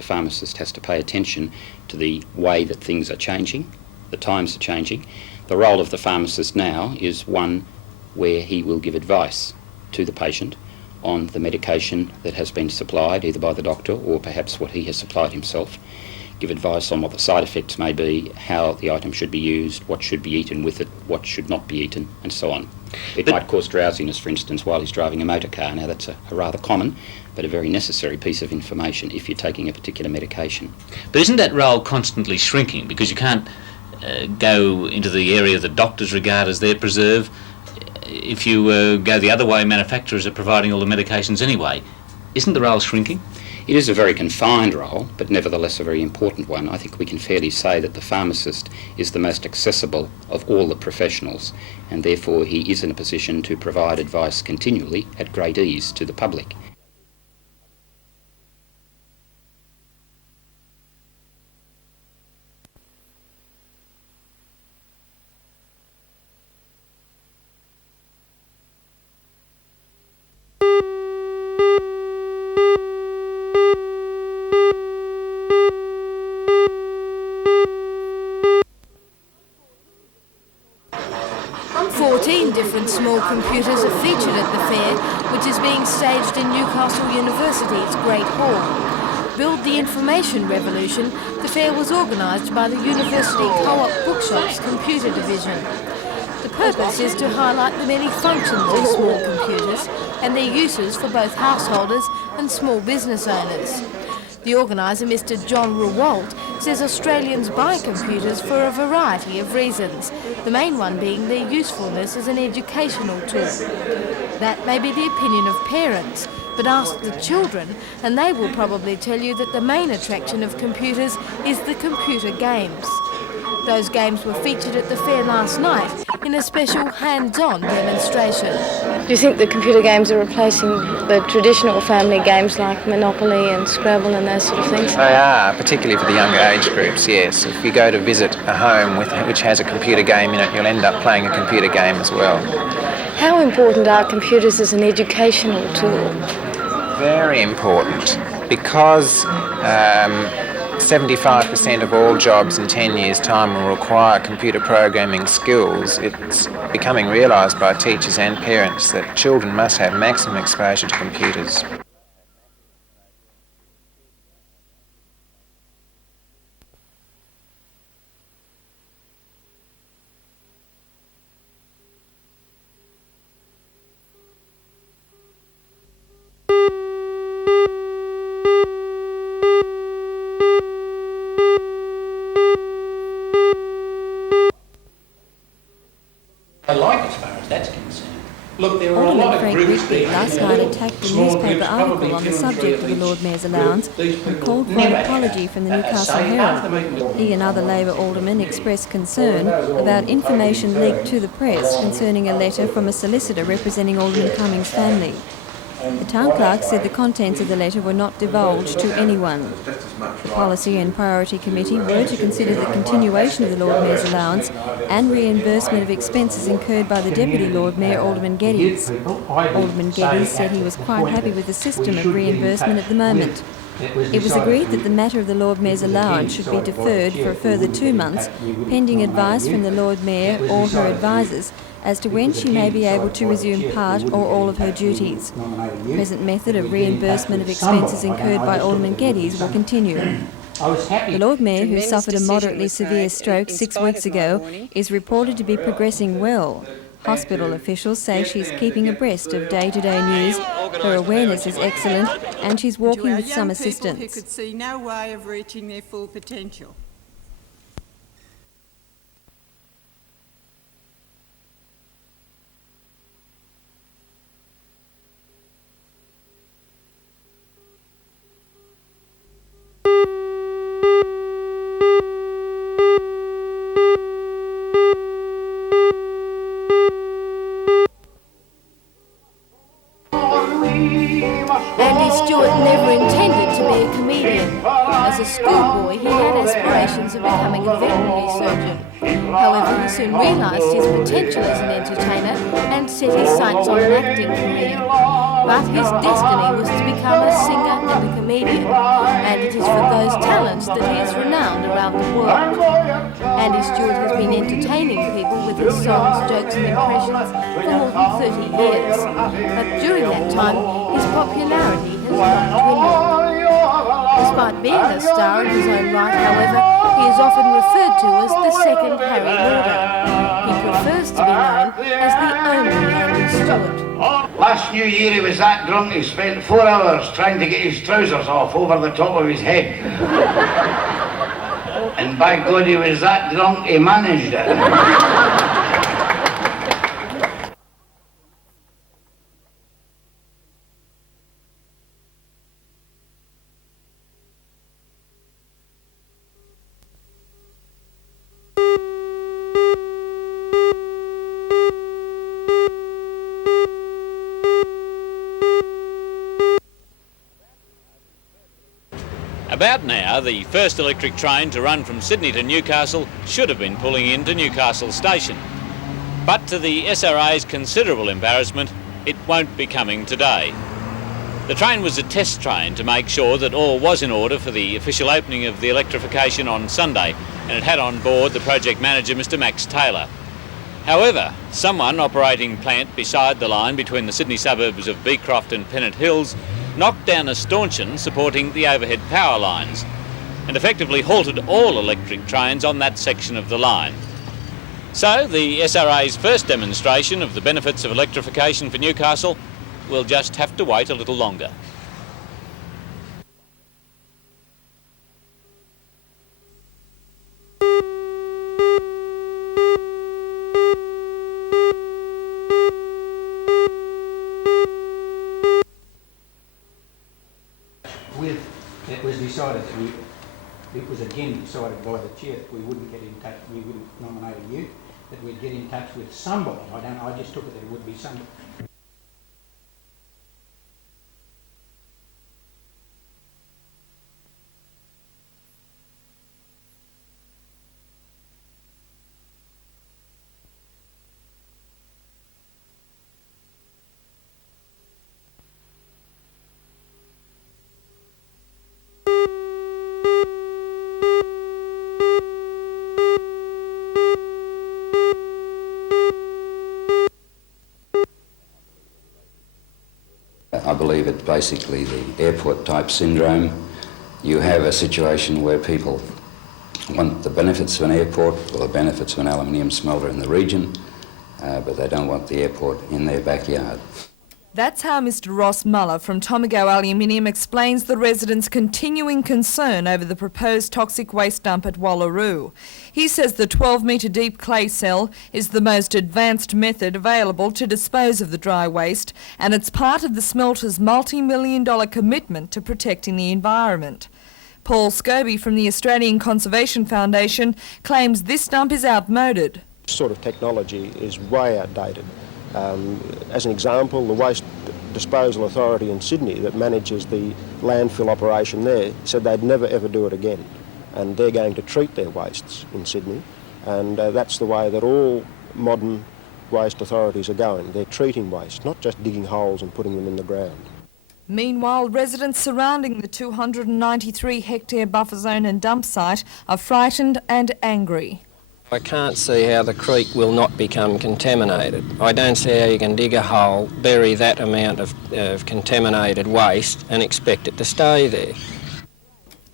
the pharmacist has to pay attention to the way that things are changing, the times are changing. The role of the pharmacist now is one where he will give advice to the patient on the medication that has been supplied either by the doctor or perhaps what he has supplied himself, give advice on what the side effects may be, how the item should be used, what should be eaten with it, what should not be eaten, and so on. It might cause drowsiness, for instance, while he's driving a motor car. Now that's a rather common but a very necessary piece of information if you're taking a particular medication. But isn't that role constantly shrinking because you can't go into the area that doctors regard as their preserve? If you go the other way, manufacturers are providing all the medications anyway. Isn't the role shrinking? It is a very confined role, but nevertheless a very important one. I think we can fairly say that the pharmacist is the most accessible of all the professionals, and therefore he is in a position to provide advice continually at great ease to the public. Different small computers are featured at the fair, which is being staged in Newcastle University's Great Hall. Build the Information Revolution, the fair was organised by the University Co-op Bookshop's Computer Division. The purpose is to highlight the many functions of small computers and their uses for both householders and small business owners. The organiser, Mr John Rewalt, says Australians buy computers for a variety of reasons, the main one being their usefulness as an educational tool. That may be the opinion of parents, but ask the children and they will probably tell you that the main attraction of computers is the computer games. Those games were featured at the fair last night in a special hands-on demonstration. Do you think the computer games are replacing the traditional family games like Monopoly and Scrabble and those sort of things? They are, particularly for the younger age groups, yes. If you go to visit a home which has a computer game in it, you'll end up playing a computer game as well. How important are computers as an educational tool? Very important, because 75% of all jobs in 10 years' time will require computer programming skills. It's becoming realised by teachers and parents that children must have maximum exposure to computers. Alderman Frank Whitby last night attacked the newspaper article on the subject of the Lord Mayor's allowance and called for an apology from the Newcastle Herald. He and other Labor aldermen expressed concern about information leaked to the press concerning a letter from a solicitor representing Alderman Cummings' family. The town clerk said the contents of the letter were not divulged to anyone. The Policy and Priority Committee were to consider the continuation of the Lord Mayor's allowance and reimbursement of expenses incurred by the Deputy Lord Mayor, Alderman Geddes. Alderman Geddes said he was quite happy with the system of reimbursement at the moment. It was agreed that the matter of the Lord Mayor's allowance should be deferred for a further 2 months, pending advice from the Lord Mayor or her advisers as to when she may be able to resume part or all of her duties. The present method of reimbursement of expenses incurred by Alderman Geddes will continue. The Lord Mayor, who suffered a moderately severe stroke 6 weeks ago, is reported to be progressing well. Hospital officials say she's keeping abreast of day-to-day news, her awareness is excellent, and she's walking with some assistance. Who could see no way of reaching their full potential. As a schoolboy, he had aspirations of becoming a veterinary surgeon. However, he soon realised his potential as an entertainer and set his sights on an acting career. But his destiny was to become a singer and a comedian, and it is for those talents that he is renowned around the world. Andy Stewart has been entertaining people with his songs, jokes and impressions for more than 30 years. But during that time, his popularity has not dwindled. Despite being a star in his own right, however, he is often referred to as the second Harry Lauder. He prefers to be known as the only Andy Stewart. Last New Year he was that drunk he spent 4 hours trying to get his trousers off over the top of his head. And by God he was that drunk he managed it. About now, the first electric train to run from Sydney to Newcastle should have been pulling into Newcastle station. But to the SRA's considerable embarrassment, it won't be coming today. The train was a test train to make sure that all was in order for the official opening of the electrification on Sunday, and it had on board the project manager, Mr. Max Taylor. However, someone operating plant beside the line between the Sydney suburbs of Beecroft and Pennant Hills knocked down a stanchion supporting the overhead power lines and effectively halted all electric trains on that section of the line. So the SRA's first demonstration of the benefits of electrification for Newcastle will just have to wait a little longer. It was decided that it was again decided by the chair that we wouldn't get in touch, we wouldn't nominate you, that we'd get in touch with somebody. I just took it that it would be somebody. I believe it's basically the airport type syndrome. You have a situation where people want the benefits of an airport or the benefits of an aluminium smelter in the region, but they don't want the airport in their backyard. That's how Mr Ross Muller from Tomago Aluminium explains the residents' continuing concern over the proposed toxic waste dump at Wallaroo. He says the 12-metre deep clay cell is the most advanced method available to dispose of the dry waste, and it's part of the smelter's multi-million-dollar commitment to protecting the environment. Paul Scobie from the Australian Conservation Foundation claims this dump is outmoded. This sort of technology is way outdated. As an example, the Waste Disposal Authority in Sydney that manages the landfill operation there said they'd never ever do it again, and they're going to treat their wastes in Sydney, and that's the way that all modern waste authorities are going. They're treating waste, not just digging holes and putting them in the ground. Meanwhile, residents surrounding the 293-hectare buffer zone and dump site are frightened and angry. I can't see how the creek will not become contaminated. I don't see how you can dig a hole, bury that amount of contaminated waste and expect it to stay there.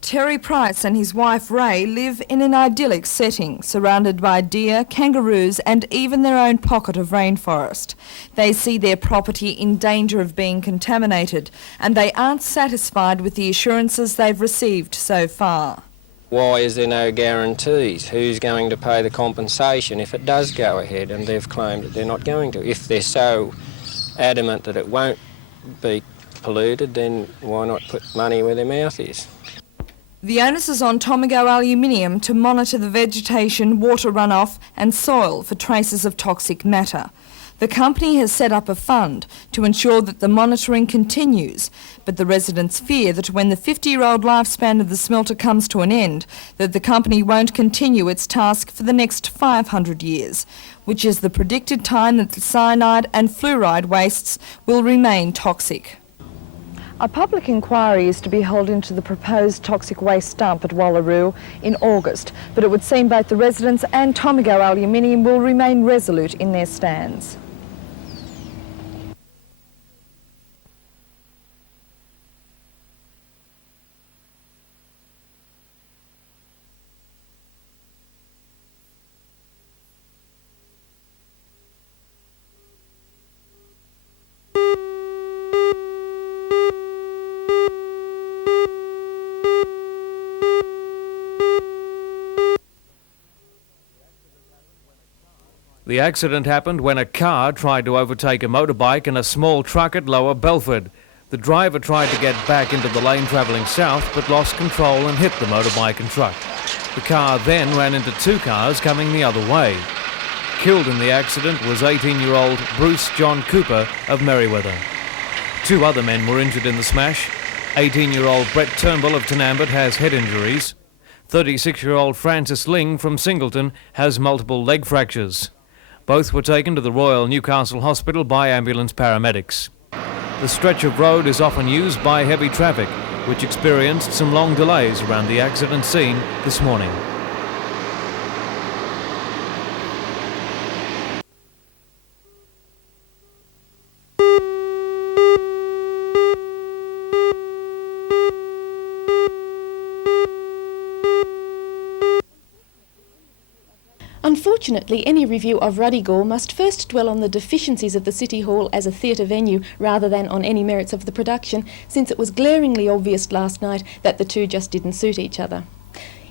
Terry Price and his wife Ray live in an idyllic setting, surrounded by deer, kangaroos and even their own pocket of rainforest. They see their property in danger of being contaminated, and they aren't satisfied with the assurances they've received so far. Why is there no guarantees? Who's going to pay the compensation if it does go ahead? And they've claimed that they're not going to. If they're so adamant that it won't be polluted, then why not put money where their mouth is? The onus is on Tomago Aluminium to monitor the vegetation, water runoff and soil for traces of toxic matter. The company has set up a fund to ensure that the monitoring continues, but the residents fear that when the 50-year-old lifespan of the smelter comes to an end, that the company won't continue its task for the next 500 years, which is the predicted time that the cyanide and fluoride wastes will remain toxic. A public inquiry is to be held into the proposed toxic waste dump at Wallaroo in August, but it would seem both the residents and Tomago Aluminium will remain resolute in their stands. The accident happened when a car tried to overtake a motorbike and a small truck at Lower Belford. The driver tried to get back into the lane travelling south but lost control and hit the motorbike and truck. The car then ran into two cars coming the other way. Killed in the accident was 18-year-old Bruce John Cooper of Merriweather. Two other men were injured in the smash. 18-year-old Brett Turnbull of Tanambut has head injuries. 36-year-old Francis Ling from Singleton has multiple leg fractures. Both were taken to the Royal Newcastle Hospital by ambulance paramedics. The stretch of road is often used by heavy traffic, which experienced some long delays around the accident scene this morning. Unfortunately, any review of Ruddigore must first dwell on the deficiencies of the City Hall as a theatre venue rather than on any merits of the production, since it was glaringly obvious last night that the two just didn't suit each other.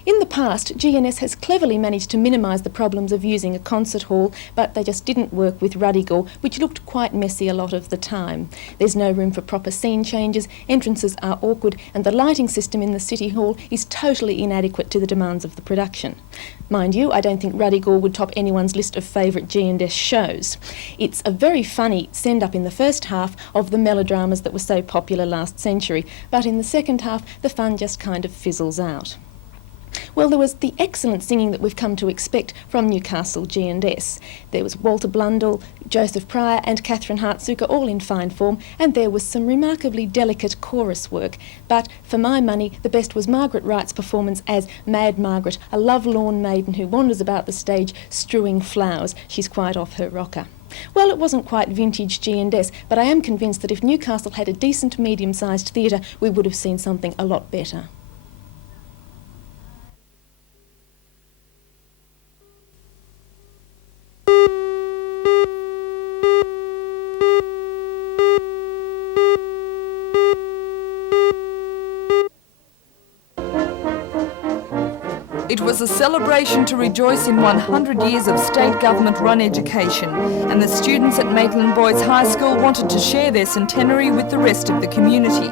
In the past, GNS has cleverly managed to minimise the problems of using a concert hall, but they just didn't work with Ruddigore, which looked quite messy a lot of the time. There's no room for proper scene changes, entrances are awkward, and the lighting system in the City Hall is totally inadequate to the demands of the production. Mind you, I don't think Ruddigore would top anyone's list of favourite GNS shows. It's a very funny send-up in the first half of the melodramas that were so popular last century, but in the second half the fun just kind of fizzles out. Well, there was the excellent singing that we've come to expect from Newcastle G&S. There was Walter Blundell, Joseph Pryor and Catherine Hartsuka all in fine form, and there was some remarkably delicate chorus work. But for my money, the best was Margaret Wright's performance as Mad Margaret, a lovelorn maiden who wanders about the stage strewing flowers. She's quite off her rocker. Well, it wasn't quite vintage G&S, but I am convinced that if Newcastle had a decent medium-sized theatre, we would have seen something a lot better. It was a celebration to rejoice in 100 years of state government-run education, and the students at Maitland Boys High School wanted to share their centenary with the rest of the community.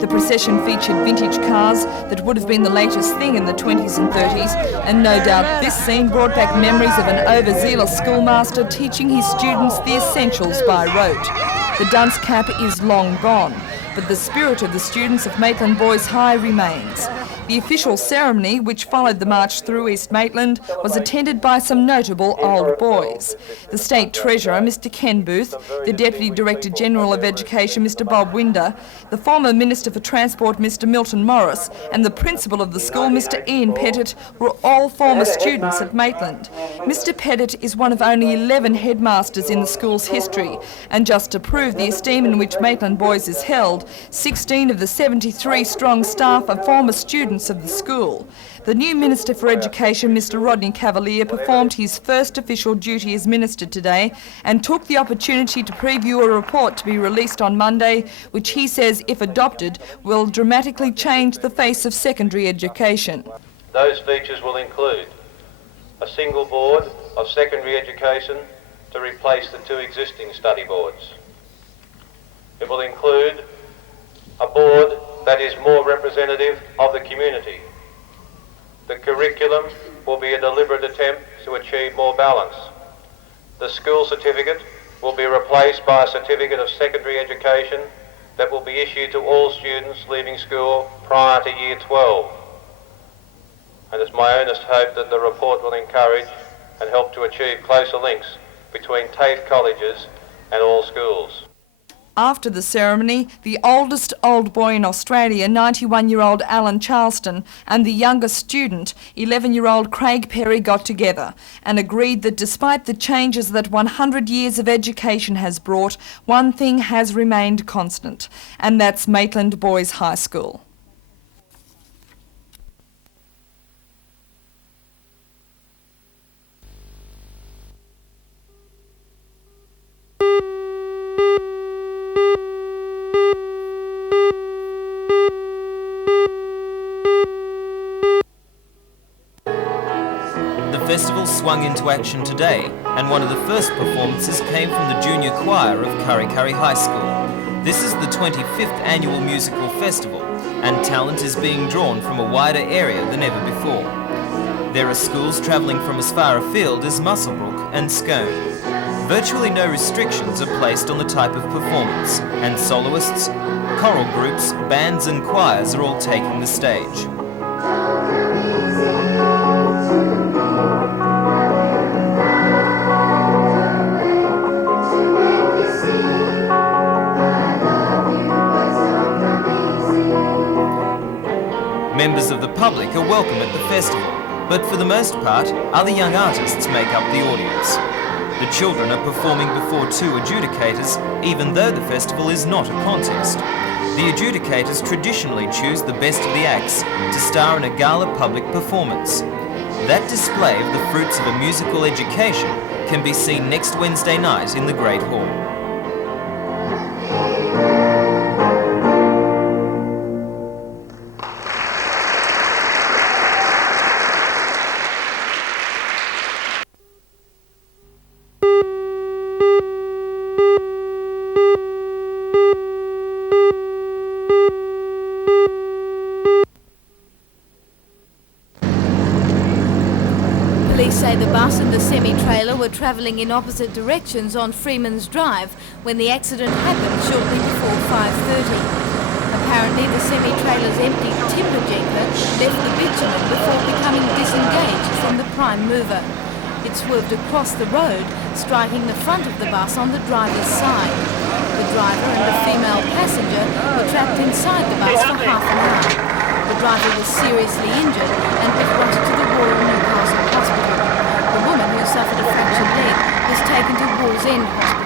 The procession featured vintage cars that would have been the latest thing in the 20s and 30s, and no doubt this scene brought back memories of an overzealous schoolmaster teaching his students the essentials by rote. The dunce cap is long gone, but the spirit of the students of Maitland Boys High remains. The official ceremony, which followed the march through East Maitland, was attended by some notable old boys. The State Treasurer, Mr Ken Booth, the Deputy Director General of Education, Mr Bob Winder, the former Minister for Transport, Mr Milton Morris, and the Principal of the school, Mr Ian Pettit, were all former students at Maitland. Mr Pettit is one of only 11 headmasters in the school's history, and just to prove the esteem in which Maitland Boys is held, 16 of the 73 strong staff are former students of the school. The new Minister for Education, Mr Rodney Cavalier, performed his first official duty as Minister today and took the opportunity to preview a report to be released on Monday, which he says, if adopted, will dramatically change the face of secondary education. Those features will include a single board of secondary education to replace the two existing study boards. It will include a board that is more representative of the community. The curriculum will be a deliberate attempt to achieve more balance. The school certificate will will be replaced by a certificate of secondary education that will be issued to all students leaving school prior to Year 12. And it's my earnest hope that the report will encourage and help to achieve closer links between TAFE colleges and all schools. After the ceremony, the oldest old boy in Australia, 91-year-old Alan Charleston, and the youngest student, 11-year-old Craig Perry, got together and agreed that despite the changes that 100 years of education has brought, one thing has remained constant, and that's Maitland Boys High School. The festival swung into action today, and one of the first performances came from the junior choir of Kurri Kurri High School. This is the 25th annual musical festival, and talent is being drawn from a wider area than ever before. There are schools travelling from as far afield as Muswellbrook and Scone. Virtually no restrictions are placed on the type of performance, and soloists, choral groups, bands and choirs are all taking the stage. Members of the public are welcome at the festival, but for the most part, other young artists make up the audience. The children are performing before two adjudicators, even though the festival is not a contest. The adjudicators traditionally choose the best of the acts to star in a gala public performance. That display of the fruits of a musical education can be seen next Wednesday night in the Great Hall. Police say the bus and the semi-trailer were travelling in opposite directions on Freeman's Drive when the accident happened shortly before 5:30. Apparently the semi-trailer's empty timber jeeper left the bitumen before becoming disengaged from the prime mover. It swerved across the road, striking the front of the bus on the driver's side. The driver and the female passenger were trapped inside the bus for half an hour. The driver was seriously injured and was rushed to the Royal Newcastle Hospital. The woman, who suffered a fractured leg, was taken to Wall's End Hospital.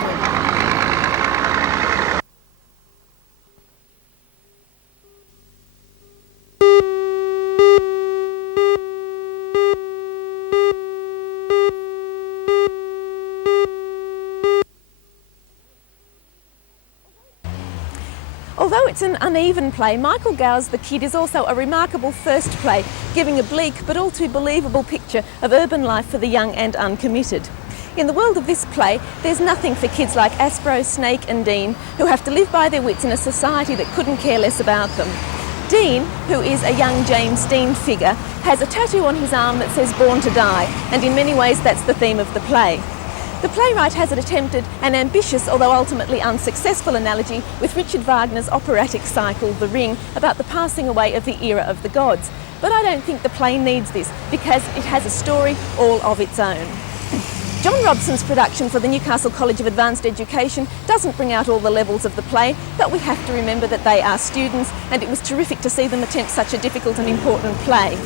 Although it's an uneven play, Michael Gow's The Kid is also a remarkable first play, giving a bleak but all too believable picture of urban life for the young and uncommitted. In the world of this play, there's nothing for kids like Aspro, Snake and Dean, who have to live by their wits in a society that couldn't care less about them. Dean, who is a young James Dean figure, has a tattoo on his arm that says "Born to Die," and in many ways that's the theme of the play. The playwright has attempted an ambitious, although ultimately unsuccessful, analogy with Richard Wagner's operatic cycle, The Ring, about the passing away of the era of the gods. But I don't think the play needs this, because it has a story all of its own. John Robson's production for the Newcastle College of Advanced Education doesn't bring out all the levels of the play, but we have to remember that they are students, and it was terrific to see them attempt such a difficult and important play.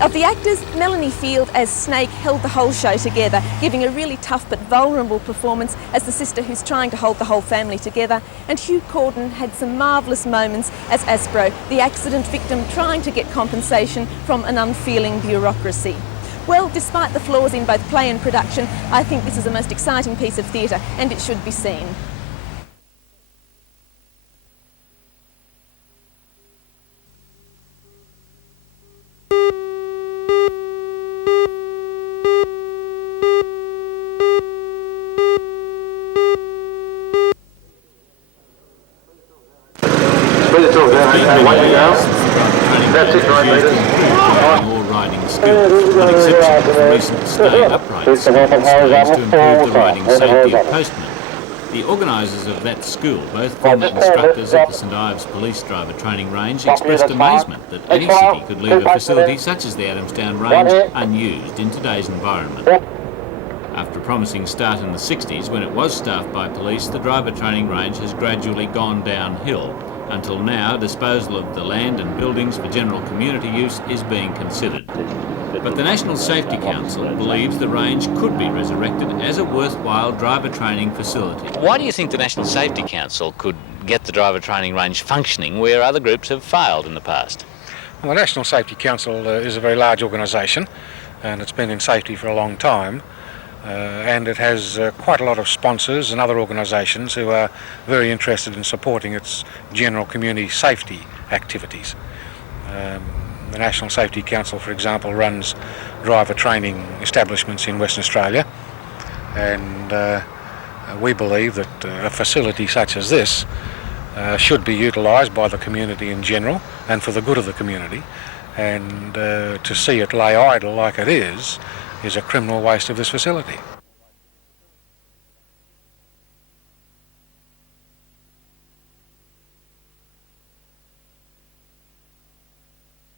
Of the actors, Melanie Field as Snake held the whole show together, giving a really tough but vulnerable performance as the sister who's trying to hold the whole family together, and Hugh Corden had some marvellous moments as Aspro, the accident victim trying to get compensation from an unfeeling bureaucracy. Well, despite the flaws in both play and production, I think this is a most exciting piece of theatre, and it should be seen. That's it, right, riding skills, one exception of the recent stay upright skill aims to improve the riding safety of postmen. The organisers of that school, both former instructors at the St Ives Police Driver Training Range, expressed amazement that any city could leave a facility such as the Adamstown Range unused in today's environment. After a promising start in the 60s, when it was staffed by police, the driver training range has gradually gone downhill. Until now, disposal of the land and buildings for general community use is being considered. But the National Safety Council believes the range could be resurrected as a worthwhile driver training facility. Why do you think the National Safety Council could get the driver training range functioning where other groups have failed in the past? Well, the National Safety Council is a very large organisation, and it's been in safety for a long time. And it has quite a lot of sponsors and other organisations who are very interested in supporting its general community safety activities. The National Safety Council, for example, runs driver training establishments in Western Australia, and we believe that a facility such as this should be utilised by the community in general and for the good of the community, and to see it lay idle like it is a criminal waste of this facility.